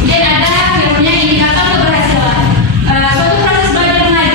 Kemudian ada yang punya indikator keberhasilan. Suatu proses belajar mengajar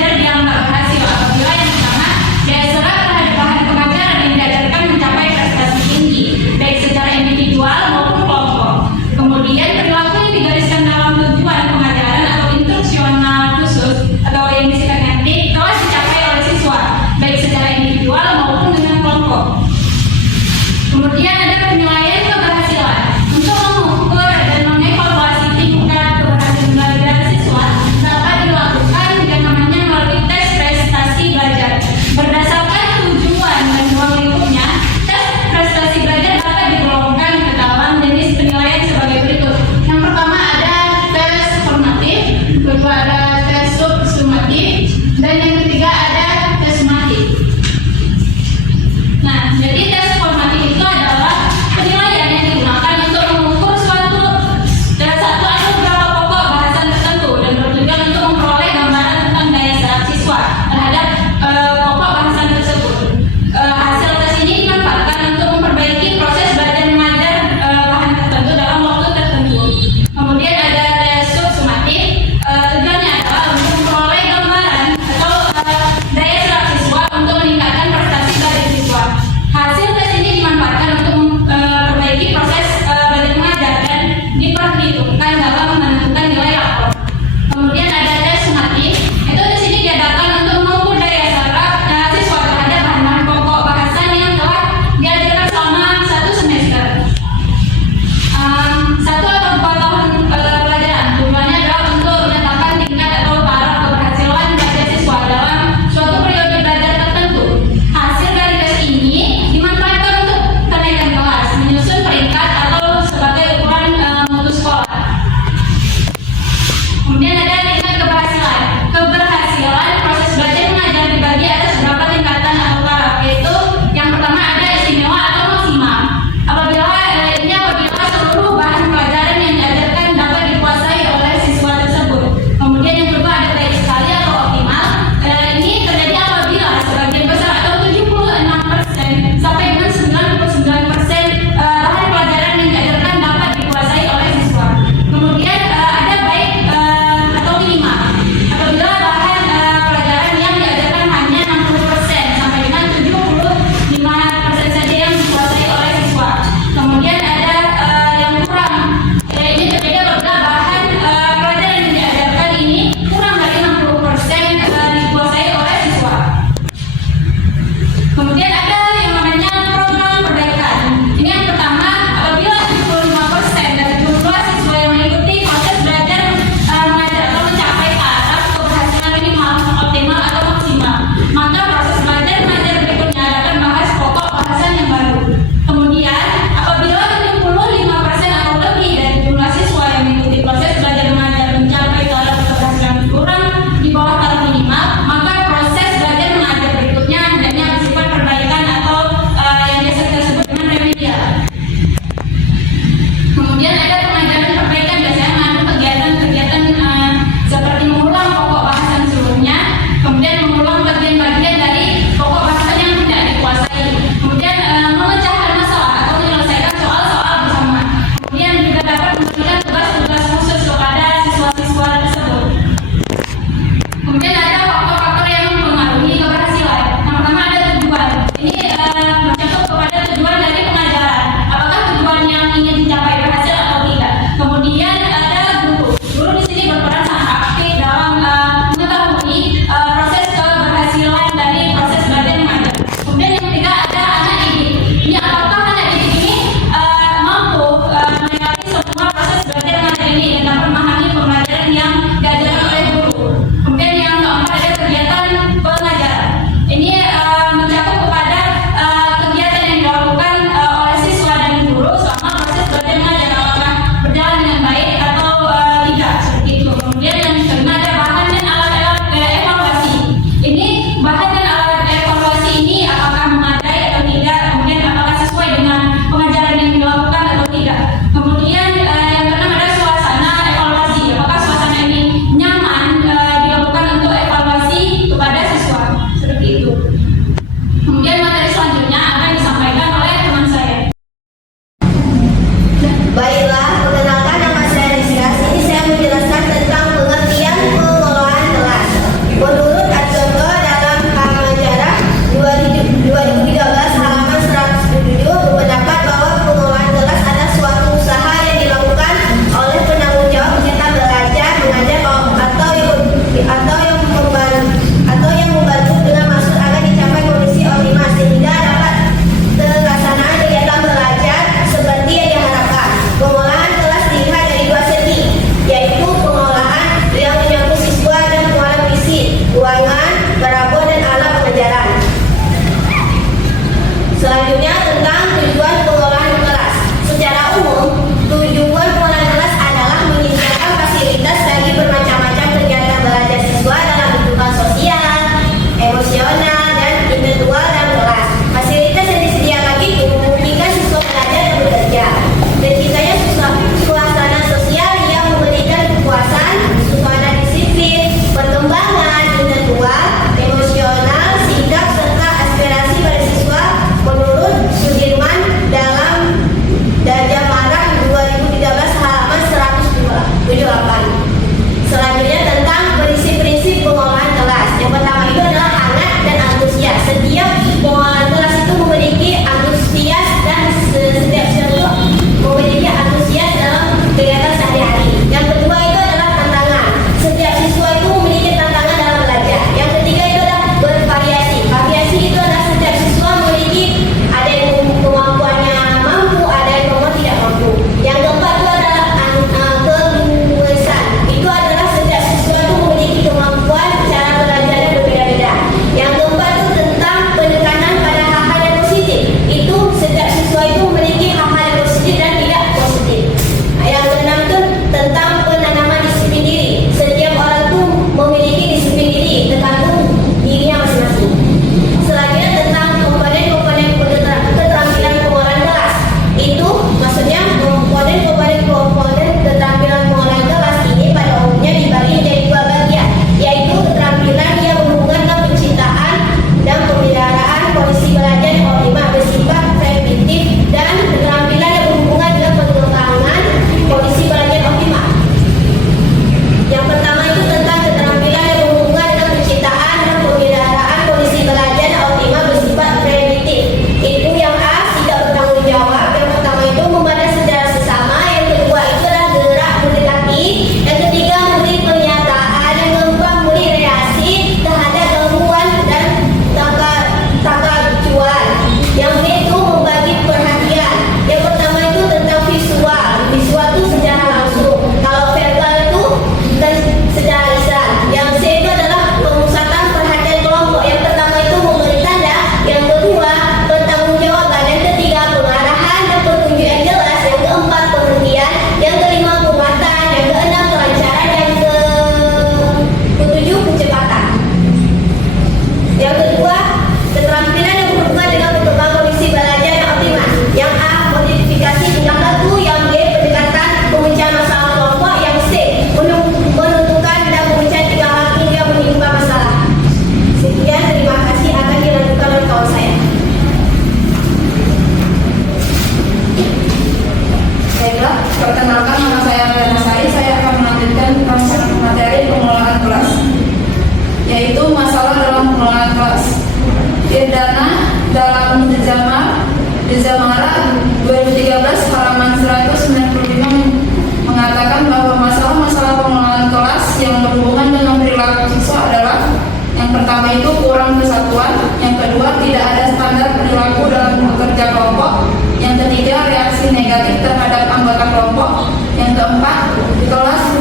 pertama itu kurang kesatuan, yang kedua tidak ada standar perilaku dalam bekerja kelompok, yang ketiga reaksi negatif terhadap anggota kelompok, yang keempat kelas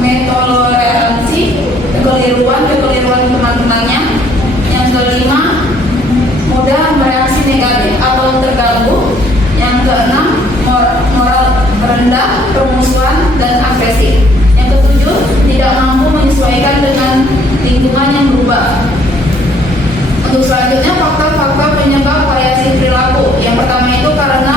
metoleransi kekeliruan teman-temannya, yang kelima mudah bereaksi negatif atau terganggu, yang keenam moral rendah, permusuhan dan agresif, yang ketujuh tidak mampu menyesuaikan dengan lingkungan yang berubah. Untuk selanjutnya faktor-faktor penyebab variasi perilaku. Yang pertama itu karena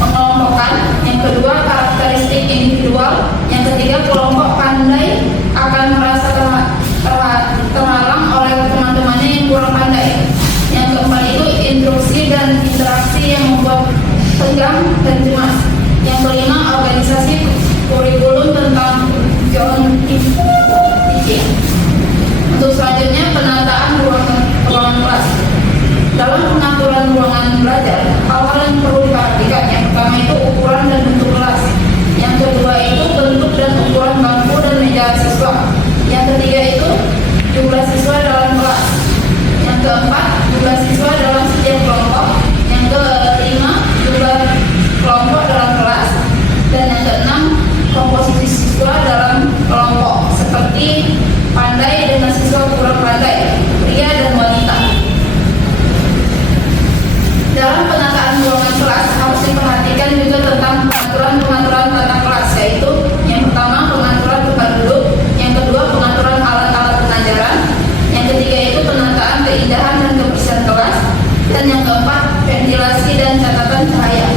pengelompokan, yang kedua karakteristik individual, yang ketiga kelompok pandai akan merasa terhalang oleh teman-temannya yang kurang pandai, yang keempat itu intrusi dan interaksi yang membuat tegang dan cemas, yang kelima organisasi kurikulum tentang joint teaching. Untuk selanjutnya penataan ruangan kelas. Dalam pengaturan ruangan belajar, hal-hal yang perlu diperhatikan. Yang pertama itu ukuran dan bentuk kelas. Yang kedua itu bentuk dan ukuran bangku dan meja siswa. Yang ketiga itu jumlah siswa dalam kelas. Yang keempat jumlah siswa dalam setiap kelompok. Yang kelima jumlah kelompok dalam kelas. Dan yang keenam komposisi siswa dalam kelompok seperti pandai dengan siswa kurang pandai, pria dan wanita. Dalam penataan ruangan kelas harus diperhatikan juga tentang pengaturan tata kelas, yaitu yang pertama pengaturan tempat duduk, yang kedua pengaturan alat-alat pengajaran, yang ketiga itu penataan keindahan dan kebersihan kelas, dan yang keempat ventilasi dan catatan cahaya.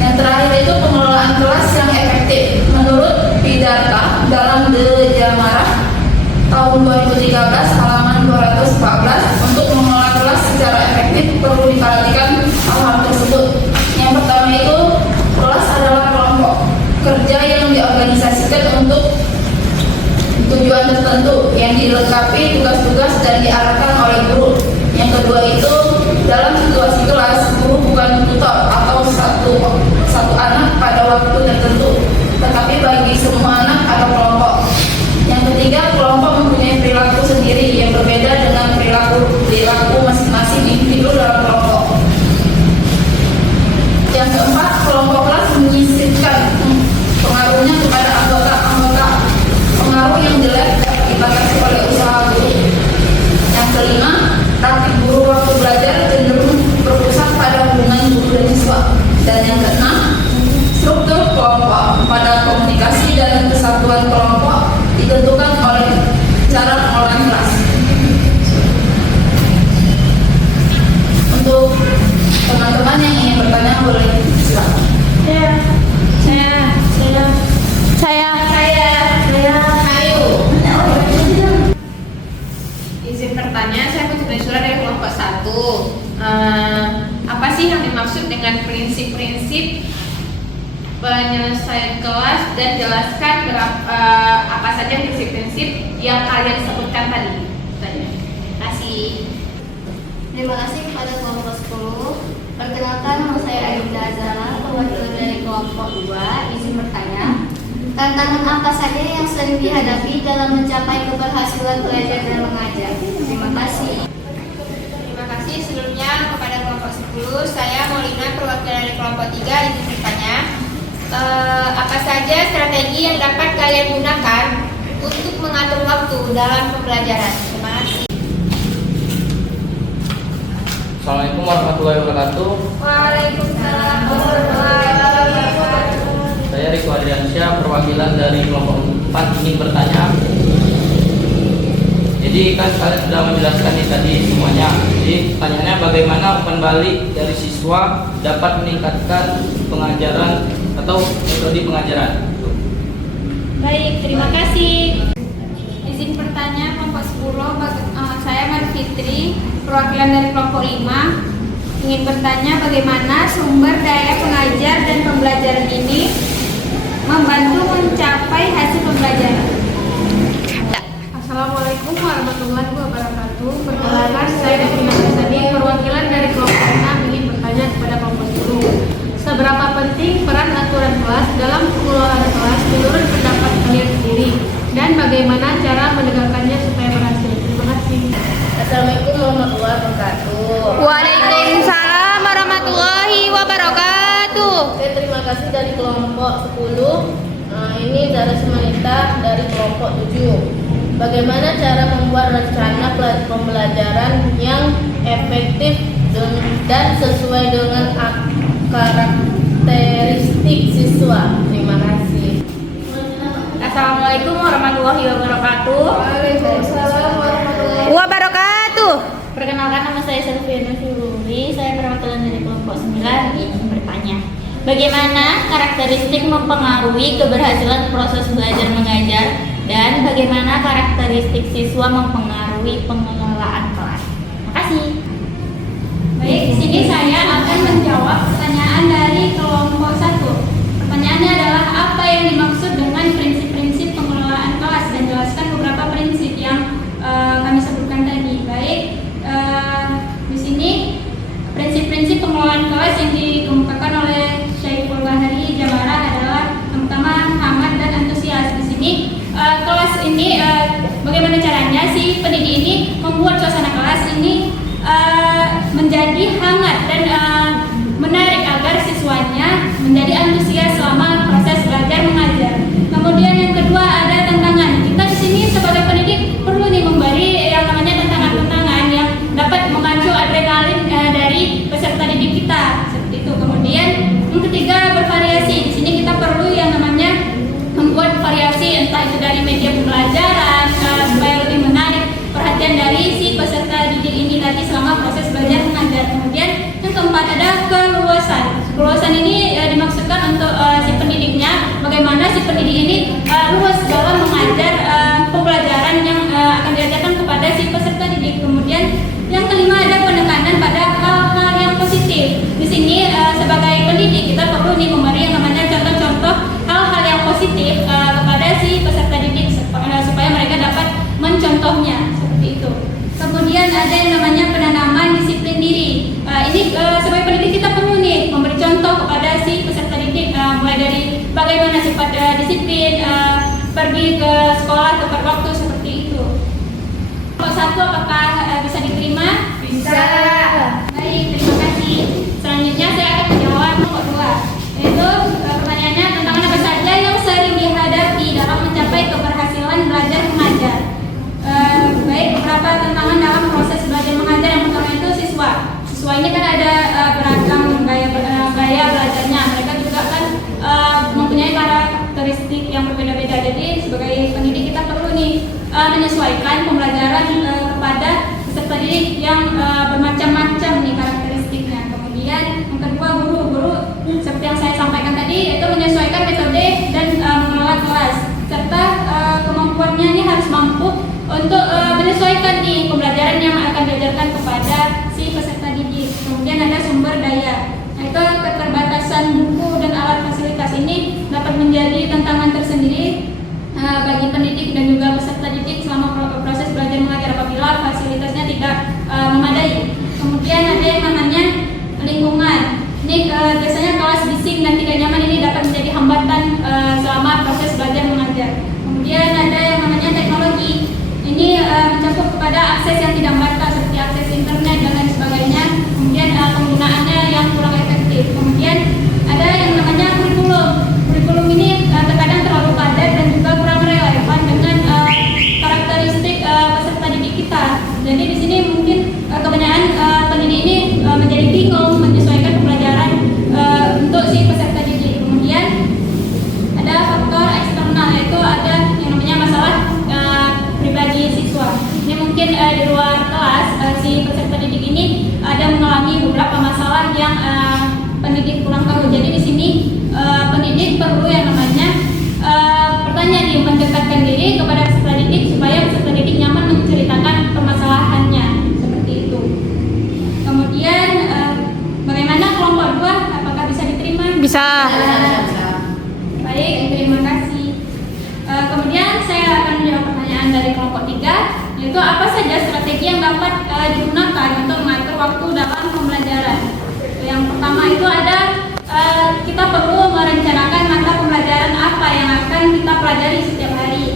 Yang terakhir itu pengelolaan kelas yang efektif. Menurut Pidarta dalam The Jamarah tahun 2013 halaman 214, untuk mengelola kelas secara efektif perlu diperhatikan hal-hal tersebut. Yang pertama itu kelas adalah kelompok kerja yang diorganisasikan untuk tujuan tertentu yang dilengkapi tugas-tugas dan diarahkan oleh guru. Yang kedua itu dalam situasi kelas guru bukan tutor atau satu anak pada waktu tertentu, tetapi bagi semua anak ada kelompok. Yang ketiga, kelompok mempunyai perilaku sendiri yang berbeda dengan perilaku masing-masing individu dalam kelompok. Yang keempat, kelompok kelas menyisipkan pengaruhnya kepada anggota-anggota. Pengaruh yang jelek dapat dibatasi oleh usaha guru. Yang kelima, praktik guru waktu belajar cenderung berpusat pada hubungan guru dan siswa. Dan yang keenam, struktur kelompok pada komunikasi dan kesatuan kelompok ditentukan oleh cara pengelolaan kelas. Untuk teman-teman yang ingin bertanya boleh silakan. Ayo. Izin bertanya, saya Putri Maisura dari kelompok 1. Apa sih yang dimaksud dengan prinsip-prinsip penyelesaian kelas, dan jelaskan apa saja prinsip-prinsip yang kalian sebutkan tadi. Terima kasih. Terima kasih kepada kelompok 10. Perkenalkan, nama saya Ayunda Azara, perwakilan dari kelompok 2. Izin bertanya, tantangan apa saja yang sering dihadapi dalam mencapai keberhasilan belajar dan mengajar? Terima kasih. Terima kasih sebelumnya kepada kelompok 10. Saya Maulina, perwakilan dari kelompok 3. Izin bertanya, apa saja strategi yang dapat kalian gunakan untuk mengatur waktu dalam pembelajaran? Terima kasih. Assalamualaikum warahmatullahi wabarakatuh. Waalaikumsalam warahmatullahi wabarakatuh. Saya Riko Adriansyah, perwakilan dari kelompok 4, ingin bertanya. Jadi kan kalian sudah menjelaskan ini tadi semuanya. Jadi pertanyaannya, bagaimana umpan balik dari siswa dapat meningkatkan pengajaran atau metode pengajaran? Baik, terima kasih. Izin bertanya kelompok 10, saya Mari Fitri, perwakilan dari kelompok 5, ingin bertanya bagaimana sumber daya pengajar dan pembelajaran ini membantu mencapai hasil pembelajaran. Assalamualaikum warahmatullahi wabarakatuh. Perkenalkan, saya Devina Sadi, perwakilan dari kelompok 6, ingin bertanya kepada kelompok 10. Seberapa penting peran aturan kelas dalam pengelolaan kelas menurut pendapat kalian sendiri, dan bagaimana cara menegakkannya dari kelompok 10. Ini dari Semanita dari kelompok 7. Bagaimana cara membuat rencana pembelajaran yang efektif dan sesuai dengan karakteristik siswa? Terima kasih. Assalamualaikum warahmatullahi wabarakatuh. Waalaikumsalam warahmatullahi Wabarakatuh. Perkenalkan, nama saya Selviana Firuli. Saya perwakilan dari kelompok 9. Ingin bertanya, bagaimana karakteristik mempengaruhi keberhasilan proses belajar mengajar dan bagaimana karakteristik siswa mempengaruhi pengelolaan kelas? Terima kasih. Baik, di sini saya akan menjawab pertanyaan dari kelompok 1. Pertanyaannya adalah apa yang dimaksud dengan prinsip-prinsip pengelolaan kelas, dan jelaskan beberapa prinsip yang kami sebutkan tadi. Baik, di sini prinsip-prinsip pengelolaan kelas yang dikemukakan oleh Syaiful Bahari Jamara adalah yang pertama hangat dan antusias. Di sini kelas ini bagaimana caranya si pendidik ini membuat suasana kelas ini menjadi hangat dan menarik agar siswanya menjadi antusias selama proses belajar mengajar. Kemudian yang kedua ada tantangan. Kita di sini sebagai pendidik perlu nih memberi yang namanya tantangan-tantangan yang dapat memacu adrenalin dari peserta didik kita. Seperti itu. Kemudian yang ketiga bervariasi. Di sini kita perlu yang namanya membuat variasi, entah itu dari media pembelajaran supaya lebih menarik perhatian dari si peserta didik ini tadi selama proses belajar mengajar. Kemudian yang keempat ada keluasan. Keluasan ini dimaksudkan untuk si pendidiknya, bagaimana si pendidik ini luas dalam mengajar pembelajaran yang akan diajarkan kepada si peserta didik. Kemudian yang kelima ada penekanan pada hal-hal yang positif. Di sini sebagai pendidik kita perlu nih memberi yang namanya contoh-contoh hal-hal yang positif kepada si peserta didik supaya mereka dapat mencontohnya, seperti itu. Kemudian ada yang namanya penanaman disiplin diri. Ini sebagai pendidik kita perlu nih memberi contoh kepada si peserta didik, mulai dari bagaimana sifat disiplin, pergi ke sekolah tepat waktu, seperti itu. Kelompok 1 apakah bisa diterima? Bisa. Baik, terima kasih. Selanjutnya saya akan menjawab kelompok 2. Yaitu pertanyaannya, tantangan apa saja yang sering dihadapi dalam mencapai keberhasilan belajar mengajar? Baik, beberapa tantangan dalam proses belajar mengajar. Yang pertama itu siswa. Siswa ini kan ada beragam gaya belajarnya. Mereka juga kan mempunyai karakteristik yang berbeda-beda. Jadi sebagai pendidik kita perlu nih menyesuaikan pembelajaran kepada peserta didik yang bermacam-macam nih karakteristiknya. Kemudian yang kedua guru seperti yang saya sampaikan tadi, yaitu menyesuaikan metode dan mengelola kelas, serta kemampuannya ini harus mampu untuk menyesuaikan nih pembelajaran yang akan diajarkan kepada si peserta didik. Kemudian ada sumber daya, yaitu keterbatasan buku dan alat fasilitas ini dapat menjadi tantangan tersendiri bagi pendidik dan juga peserta didik selama proses belajar mengajar apabila fasilitasnya tidak memadai. Kemudian ada yang namanya lingkungan. Ini biasanya kelas bising dan tidak nyaman ini dapat menjadi hambatan selama proses belajar mengajar. Kemudian ada yang namanya teknologi. Ini mencakup kepada akses yang tidak merata seperti akses internet dan lain sebagainya. Kemudian penggunaannya yang kurang efektif. Kemudian ada yang namanya kurikulum. Kurikulum ini terkadang terlalu padat dan juga kurang relevan dengan karakteristik peserta didik kita. Jadi di sini mungkin kebanyakan pendidik ini menjadi bingung menyesuaikan pembelajaran untuk si peserta didik. Kemudian ada faktor eksternal, yaitu ada yang namanya masalah pribadi siswa. Ini mungkin di luar kelas si peserta didik ini ada mengalami beberapa masalah yang pendidik kurang tahu. Jadi di sini pendidik perlu yang namanya pertanyaan nih, mendekatkan diri kepada peserta didik supaya peserta didik nyaman menceritakan permasalahannya, seperti itu. Kemudian bagaimana kelompok 2, apakah bisa diterima? Bisa. Baik, terima kasih. Kemudian saya akan menjawab pertanyaan dari kelompok 3, yaitu apa saja strategi yang dapat digunakan untuk mengatur waktu dalam pembelajaran. Yang pertama itu ada kita perlu merencanakan mata pembelajaran apa yang akan kita pelajari setiap hari.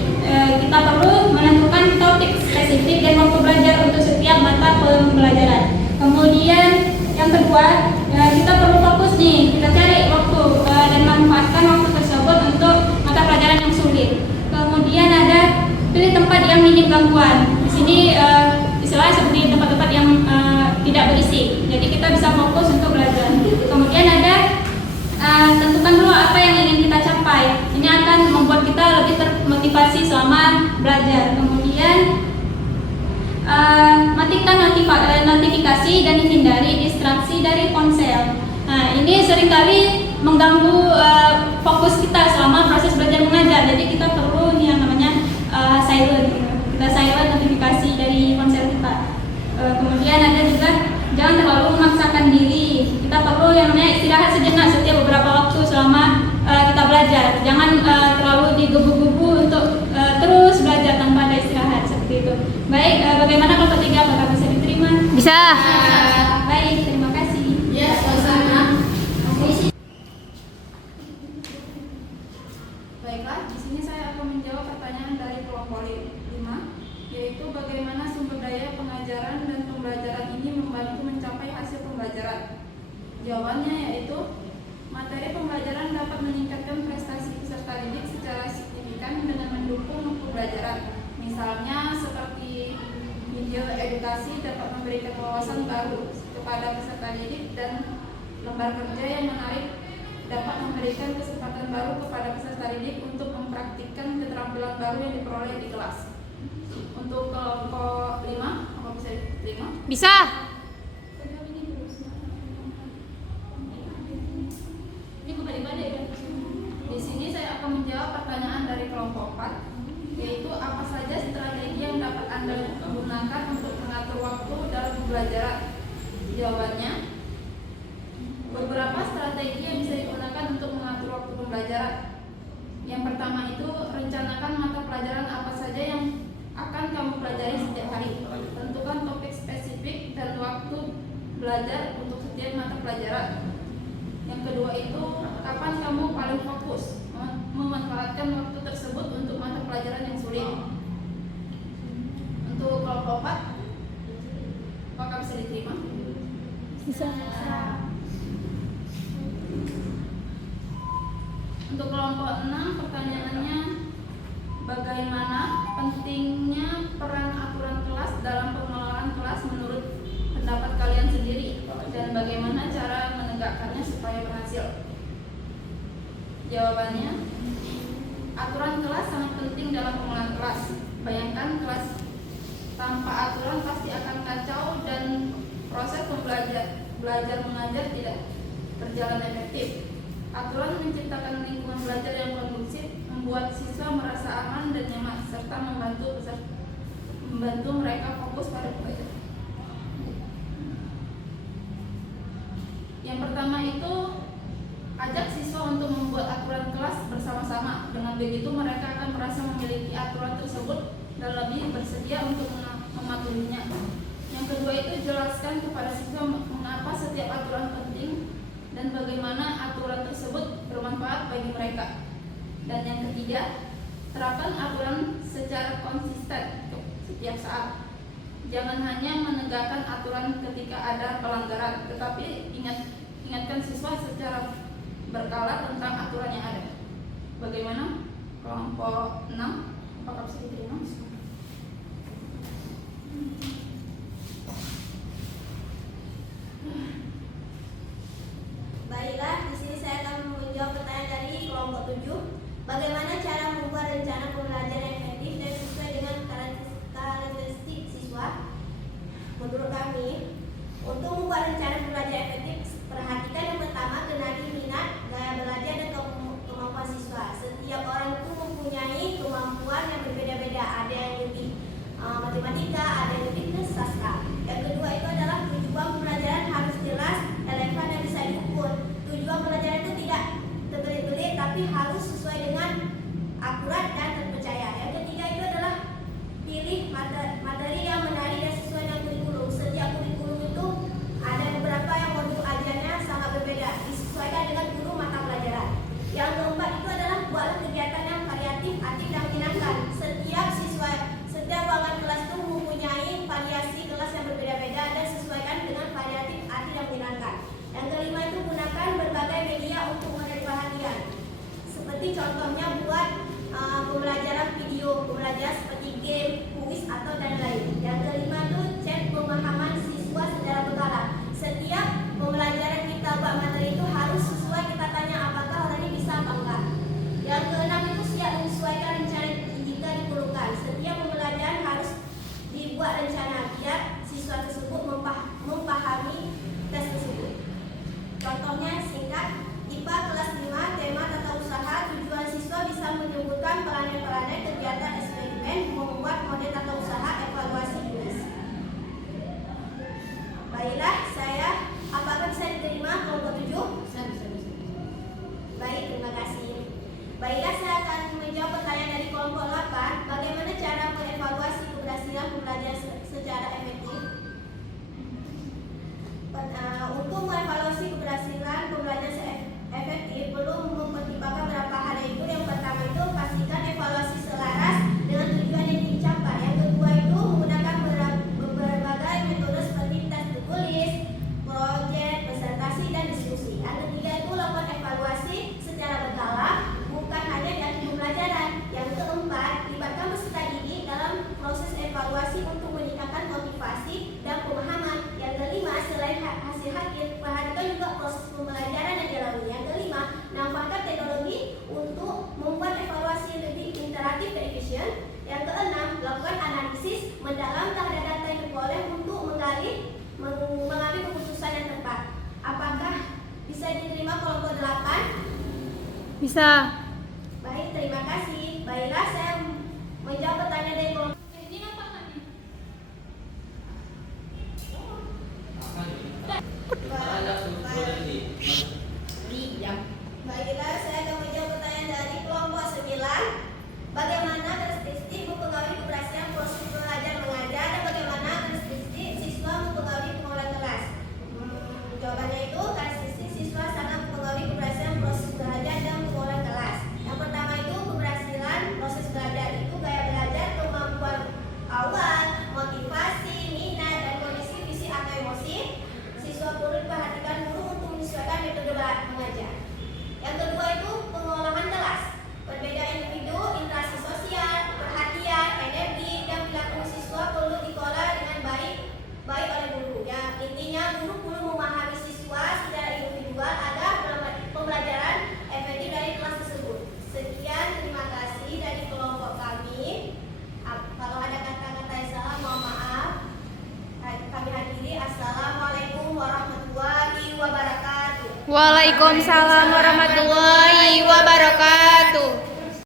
Kita perlu menentukan topik spesifik dan waktu belajar untuk setiap mata pembelajaran. Kemudian yang kedua, kita perlu fokus nih, kita cari waktu dan manfaat pilih tempat yang minim gangguan. Di sini istilahnya seperti tempat-tempat yang tidak berisik. Jadi kita bisa fokus untuk belajar. Kemudian ada tentukan dulu apa yang ingin kita capai. Ini akan membuat kita lebih termotivasi selama belajar. Kemudian matikan notifikasi dan hindari distraksi dari ponsel. Nah, ini seringkali mengganggu fokus kita selama proses belajar mengajar. Jadi kita perlu yang namanya silent. Kita silent notifikasi dari ponsel kita. Kemudian ada juga jangan terlalu memaksakan diri. Kita perlu yang namanya istirahat sejenak setiap beberapa waktu selama kita belajar. Jangan terlalu digebu-gebu untuk terus belajar tanpa ada istirahat seperti itu. Baik, bagaimana kelompok 3? Apakah bisa diterima? Bisa. Baik, terima kasih. Ya, sama-sama. Baiklah, di sini saya akan menjawab pertanyaan dari kelompok 5, yaitu bagaimana sumber daya pengajaran dan pembelajaran ini membantu mencapai hasil pembelajaran. Jawabannya yaitu materi pembelajaran dapat meningkatkan prestasi peserta didik secara signifikan dengan mendukung pembelajaran. Misalnya seperti video edukasi dapat memberikan wawasan baru kepada peserta didik dan lembar kerja yang menarik dapat memberikan kesempatan baru kepada peserta didik untuk mempraktikkan keterampilan baru yang diperoleh di kelas. Untuk kelompok 5, apa bisa diterima? Bisa. Di sini saya akan menjawab pertanyaan dari kelompok 4, yaitu apa saja strategi yang dapat Anda gunakan untuk mengatur waktu dalam pembelajaran. Jawabannya, beberapa strategi yang bisa digunakan untuk mengatur waktu pembelajaran. Yang pertama itu, rencanakan mata pelajaran apa saja yang akan kamu pelajari setiap hari. Tentukan topik spesifik dan waktu belajar untuk setiap mata pelajaran. Yang kedua itu, kapan kamu paling fokus memanfaatkan waktu tersebut untuk mata pelajaran yang sulit. Untuk kelompok 4, apakah bisa diterima? Bisa. Untuk kelompok 6, pertanyaannya, bagaimana pentingnya peran aturan kelas dalam pengelolaan kelas menurut pendapat kalian sendiri, dan bagaimana cara menegakkannya supaya berhasil? Jawabannya, aturan kelas sangat penting dalam pengelolaan kelas. Bayangkan kelas tanpa aturan pasti akan kacau dan proses belajar mengajar tidak berjalan efektif. Aturan menciptakan lingkungan belajar yang kondusif, membuat siswa merasa aman dan nyaman, serta membantu mereka fokus pada pelajaran. Yang pertama itu, ajak siswa untuk membuat aturan kelas bersama-sama. Dengan begitu mereka akan merasa memiliki aturan tersebut dan lebih bersedia untuk mematuhinya. Yang kedua itu, jelaskan kepada siswa mengapa setiap aturan penting dan bagaimana aturan tersebut bermanfaat bagi mereka. Dan yang ketiga, terapkan aturan secara konsisten setiap saat. Jangan hanya menegakkan aturan ketika ada pelanggaran, tetapi ingatkan siswa secara berkala tentang aturan yang ada. Bagaimana? Kelompok 6, apakah bisa diterima? Baiklah, di sini saya akan menjawab pertanyaan dari kelompok 7. Bagaimana cara membuat rencana pembelajaran efektif dan sesuai dengan karakteristik siswa? Menurut kami, untuk membuat rencana pembelajaran efektif, perhatikan yang pertama kenali minat, gaya belajar dan kemampuan siswa. Setiap orang itu mempunyai kemampuan yang berbeda-beda. Ada yang lebih matematika, ada yang lebih ke analisis, mendalam terhadap data yang diperoleh untuk mengambil keputusan yang tepat. Apakah bisa diterima kelompok 8? Bisa. Baik, terima kasih. Baiklah, saya menjawab pertanyaan dari kelompok. Baiklah, saya akan menjawab pertanyaan dari kelompok 9. Bagaimana karakteristik mempengaruhi keberhasilan proses belajar mengajar dan bagaimana karakteristik siswa mempengaruhi pengelolaan kelas? Jawabannya itu karakteristik siswa sangat mempengaruhi keberhasilan proses belajar dan pengelolaan kelas. Yang pertama itu keberhasilan proses belajar itu gaya belajar, kemampuan awal, motivasi, minat, dan kondisi fisik atau emosi. Siswa perlu diperhatikan guru untuk menyesuaikan metode mengajar. Yang kedua itu pengolahan kelas. Perbedaan individu, interaksi sosial, perhatian, energi, dan perilaku siswa perlu dikelola dengan baik oleh guru. Ya, intinya guru perlu memahami siswa secara individual agar pembelajaran efektif dari kelas tersebut. Sekian, terima kasih dari kelompok kami. Kalau ada kata-kata yang salah, mohon maaf. Kami akhiri. Assalamualaikum warahmatullahi wabarakatuh. Waalaikumsalam warahmatullahi wabarakatuh.